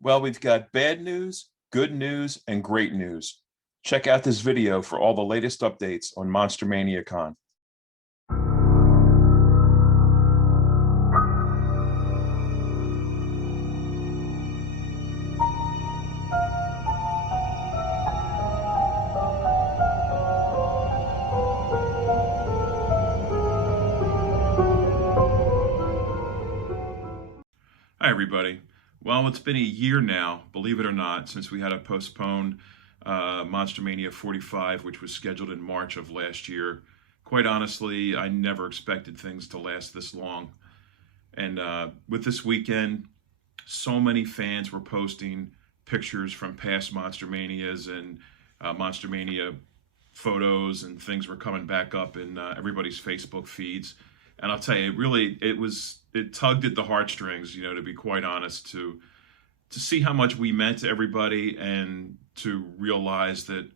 Well, we've got bad news, good news, and great news. Check out this video for all the latest updates on MONSTER-MANIA CON. Hi, everybody. Well, it's been a year now, believe it or not, since we had to postpone Monster Mania 45, which was scheduled in March of last year. Quite honestly, I never expected things to last this long. And with this weekend, so many fans were posting pictures from past Monster Manias and Monster Mania photos, and things were coming back up in everybody's Facebook feeds. And I'll tell you, it tugged at the heartstrings, to be quite honest, to see how much we meant to everybody, and to realize that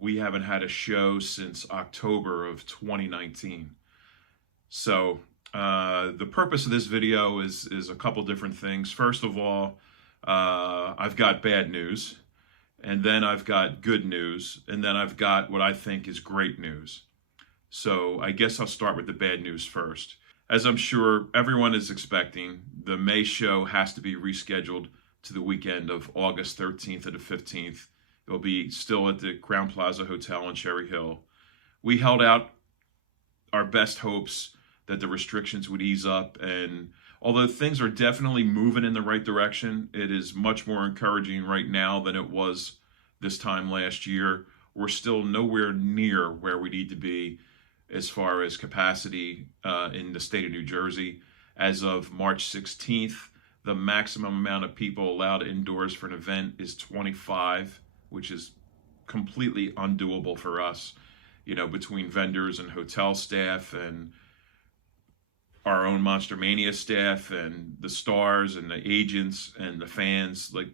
we haven't had a show since October of 2019. So the purpose of this video is a couple different things. First of all, I've got bad news, and then I've got good news, and then I've got what I think is great news. So I guess I'll start with the bad news first. As I'm sure everyone is expecting, the May show has to be rescheduled to the weekend of August 13th to the 15th. It'll be still at the Crowne Plaza Hotel in Cherry Hill. We held out our best hopes that the restrictions would ease up, and although things are definitely moving in the right direction, it is much more encouraging right now than it was this time last year. We're still nowhere near where we need to be as far as capacity in the state of New Jersey. As of March 16th, the maximum amount of people allowed indoors for an event is 25, which is completely undoable for us, between vendors and hotel staff and our own Monster Mania staff and the stars and the agents and the fans. Like,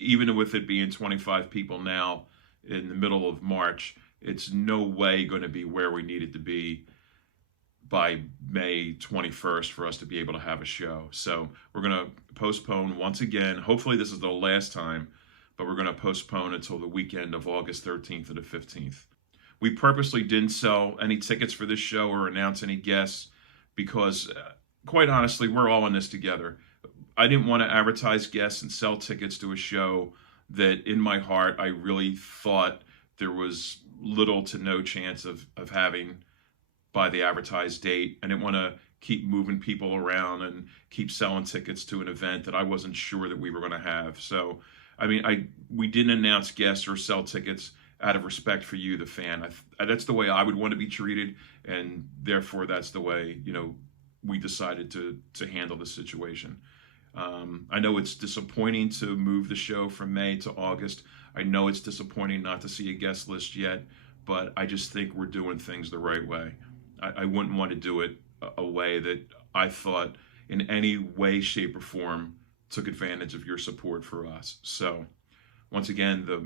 even with it being 25 people now in the middle of March, it's no way going to be where we need it to be by May 21st for us to be able to have a show. So we're going to postpone once again. Hopefully this is the last time, but we're going to postpone until the weekend of August 13th to the 15th. We purposely didn't sell any tickets for this show or announce any guests because, quite honestly, we're all in this together. I didn't want to advertise guests and sell tickets to a show that in my heart I really thought there was little to no chance of having by the advertised date. I didn't want to keep moving people around and keep selling tickets to an event that I wasn't sure that we were going to have. So, we didn't announce guests or sell tickets out of respect for you, the fan. That's the way I would want to be treated, and therefore that's the way, we decided to handle the situation. I know it's disappointing to move the show from May to August. I know it's disappointing not to see a guest list yet, but I just think we're doing things the right way. I wouldn't want to do it a way that I thought in any way, shape, or form took advantage of your support for us. So once again, the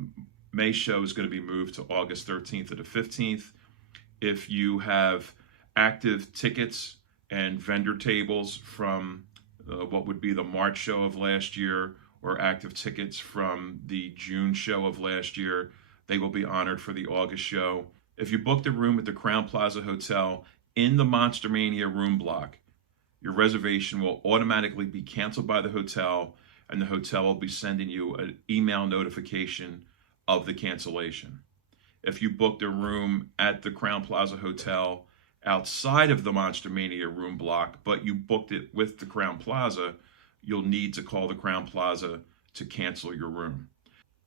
May show is going to be moved to August 13th to the 15th. If you have active tickets and vendor tables from what would be the March show of last year, or active tickets from the June show of last year, they will be honored for the August show. If you booked a room at the Crowne Plaza Hotel in the Monster Mania room block, your reservation will automatically be canceled by the hotel, and the hotel will be sending you an email notification of the cancellation. If you booked a room at the Crowne Plaza Hotel outside of the Monster Mania room block, but you booked it with the Crowne Plaza, you'll need to call the Crowne Plaza to cancel your room.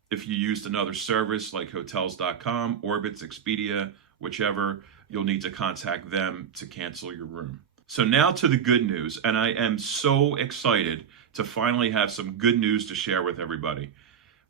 If you used another service like Hotels.com, Orbitz, Expedia, whichever, you'll need to contact them to cancel your room. So now to the good news, and I am so excited to finally have some good news to share with everybody.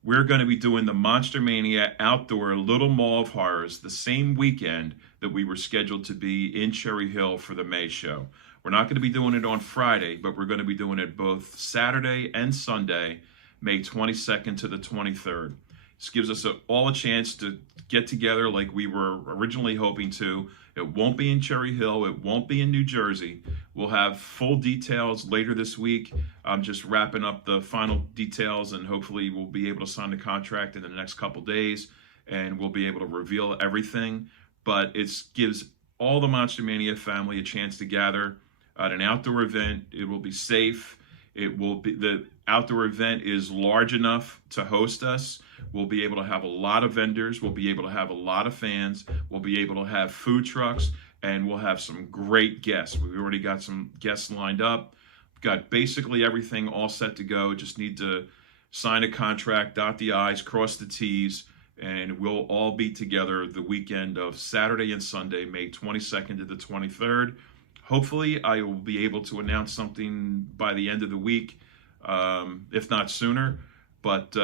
We're going to be doing the Monster Mania Outdoor Little Mall of Horrors the same weekend that we were scheduled to be in Cherry Hill for the May show. We're not going to be doing it on Friday, but we're going to be doing it both Saturday and Sunday, May 22nd to the 23rd. This gives us all a chance to get together like we were originally hoping to. It won't be in Cherry Hill. It won't be in New Jersey. We'll have full details later this week. I'm just wrapping up the final details, and hopefully we'll be able to sign the contract in the next couple days, and we'll be able to reveal everything. But it gives all the Monster Mania family a chance to gather at an outdoor event. It will be safe. The outdoor event is large enough to host us. We'll be able to have a lot of vendors. We'll be able to have a lot of fans. We'll be able to have food trucks, and we'll have some great guests. We've already got some guests lined up. We've got basically everything all set to go. Just need to sign a contract, dot the I's, cross the T's, and we'll all be together the weekend of Saturday and Sunday, May 22nd to the 23rd. Hopefully, I will be able to announce something by the end of the week, if not sooner. But,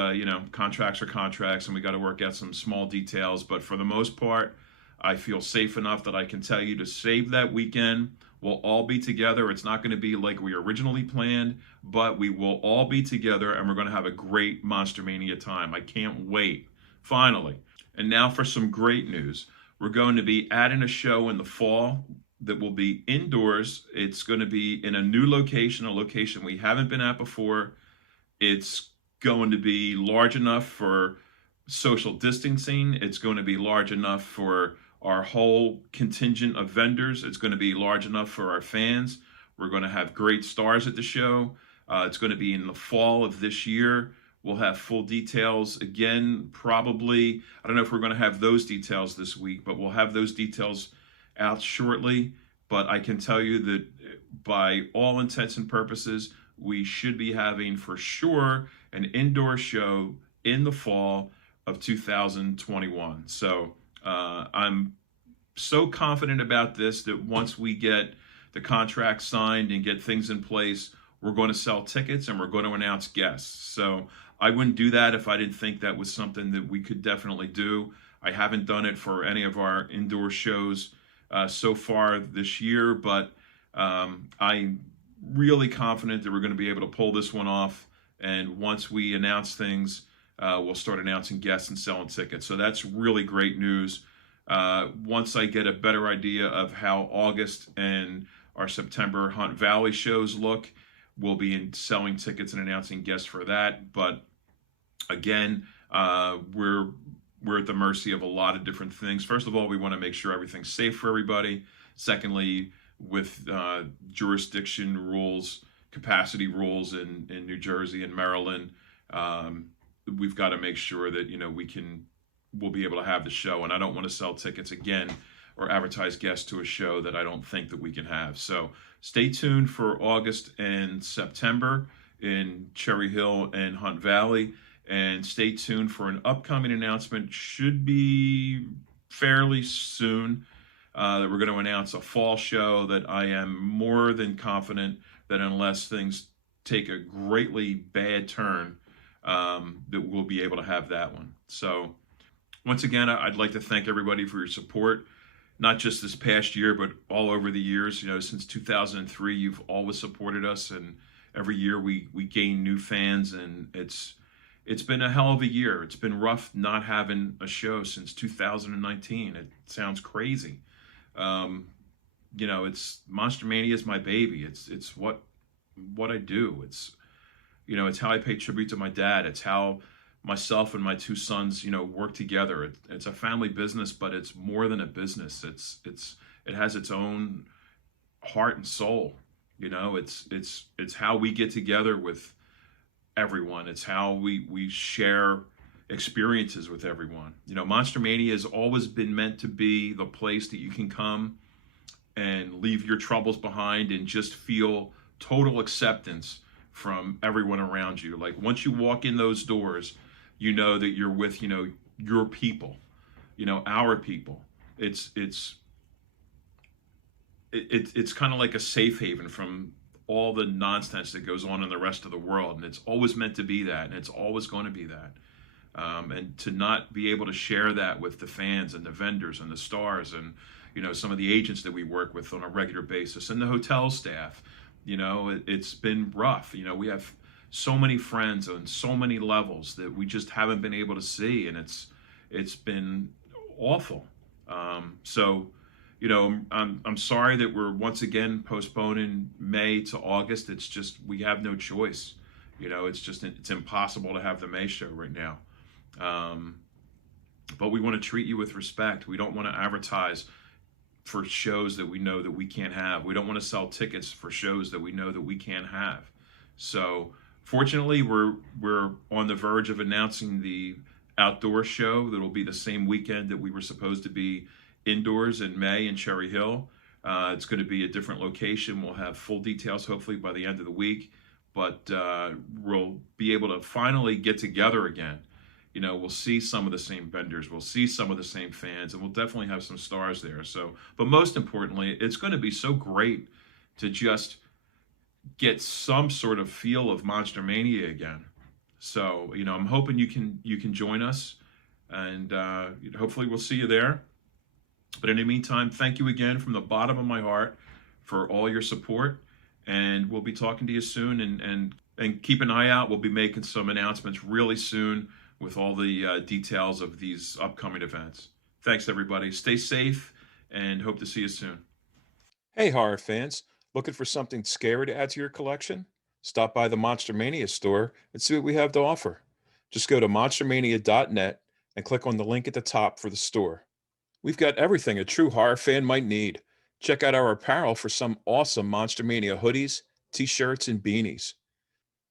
contracts are contracts, and we got to work out some small details. But for the most part, I feel safe enough that I can tell you to save that weekend. We'll all be together. It's not going to be like we originally planned, but we will all be together, and we're going to have a great Monster Mania time. I can't wait. Finally. And now for some great news. We're going to be adding a show in the fall that will be indoors. It's going to be in a new location, a location we haven't been at before. It's going to be large enough for social distancing. It's going to be large enough for our whole contingent of vendors. It's going to be large enough for our fans. We're going to have great stars at the show. It's going to be in the fall of this year. We'll have full details again, probably. I don't know if we're going to have those details this week, but we'll have those details out shortly. But I can tell you that by all intents and purposes, we should be having for sure an indoor show in the fall of 2021. So I'm so confident about this that once we get the contract signed and get things in place, we're going to sell tickets and we're going to announce guests. So I wouldn't do that if I didn't think that was something that we could definitely do. I haven't done it for any of our indoor shows so far this year, but I'm really confident that we're going to be able to pull this one off. And once we announce things, we'll start announcing guests and selling tickets. So that's really great news. Once I get a better idea of how August and our September Hunt Valley shows look, we'll be selling tickets and announcing guests for that. But again, we're at the mercy of a lot of different things. First of all, we want to make sure everything's safe for everybody. Secondly, with jurisdiction rules, capacity rules in New Jersey and Maryland, we've got to make sure that we'll be able to have the show. And I don't want to sell tickets again or advertise guests to a show that I don't think that we can have. So stay tuned for August and September in Cherry Hill and Hunt Valley. And stay tuned for an upcoming announcement. Should be fairly soon that we're going to announce a fall show that I am more than confident that unless things take a greatly bad turn, that we'll be able to have that one. So once again, I'd like to thank everybody for your support, not just this past year, but all over the years. Since 2003, you've always supported us, and every year we gain new fans, and it's been a hell of a year. It's been rough not having a show since 2019. It sounds crazy. It's Monster Mania is my baby. It's what I do. It's how I pay tribute to my dad. It's how myself and my two sons, work together. It's a family business, but it's more than a business. It has its own heart and soul. It's how we get together with everyone. It's how we share experiences with everyone. Monster Mania has always been meant to be the place that you can come and leave your troubles behind and just feel total acceptance from everyone around you. Like once you walk in those doors, you know that you're with, your people, our people. It's kind of like a safe haven from all the nonsense that goes on in the rest of the world. And it's always meant to be that. And it's always going to be that. And to not be able to share that with the fans and the vendors and the stars and, some of the agents that we work with on a regular basis and the hotel staff, it's been rough. We have so many friends on so many levels that we just haven't been able to see, and it's been awful. So, I'm sorry that we're once again postponing May to August. It's just we have no choice. It's impossible to have the May show right now. Um, but we want to treat you with respect. We don't want to advertise for shows that we know that we can't have. We don't want to sell tickets for shows that we know that we can't have. So fortunately, we're on the verge of announcing the outdoor show that will be the same weekend that we were supposed to be indoors in May in Cherry Hill. It's going to be a different location. We'll have full details hopefully by the end of the week, but we'll be able to finally get together again. We'll see some of the same vendors, we'll see some of the same fans, and we'll definitely have some stars there. So, but most importantly, it's going to be so great to just get some sort of feel of Monster Mania again. So, I'm hoping you can join us, and hopefully we'll see you there. But in the meantime, thank you again from the bottom of my heart for all your support, and we'll be talking to you soon. And keep an eye out. We'll be making some announcements really soon with all the details of these upcoming events. Thanks, everybody. Stay safe, and hope to see you soon. Hey, horror fans, looking for something scary to add to your collection? Stop by the Monster Mania store and see what we have to offer. Just go to monstermania.net and click on the link at the top for the store. We've got everything a true horror fan might need. Check out our apparel for some awesome Monster Mania hoodies, t-shirts, and beanies.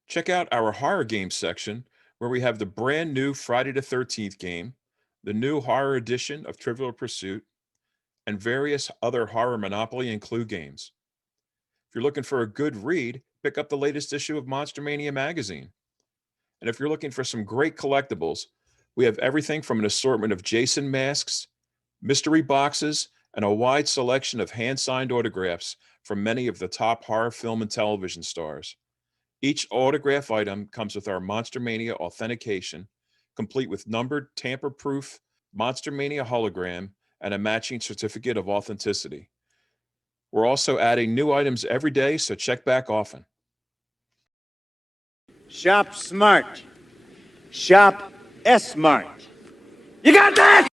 Check out our horror games section where we have the brand new Friday the 13th game, the new horror edition of Trivial Pursuit, and various other horror Monopoly and Clue games. If you're looking for a good read, pick up the latest issue of Monster Mania magazine. And if you're looking for some great collectibles, we have everything from an assortment of Jason masks, mystery boxes, and a wide selection of hand-signed autographs from many of the top horror film and television stars. Each autograph item comes with our Monster Mania authentication, complete with numbered, tamper-proof Monster Mania hologram and a matching certificate of authenticity. We're also adding new items every day, so check back often. Shop smart. Shop S-Mart. You got that?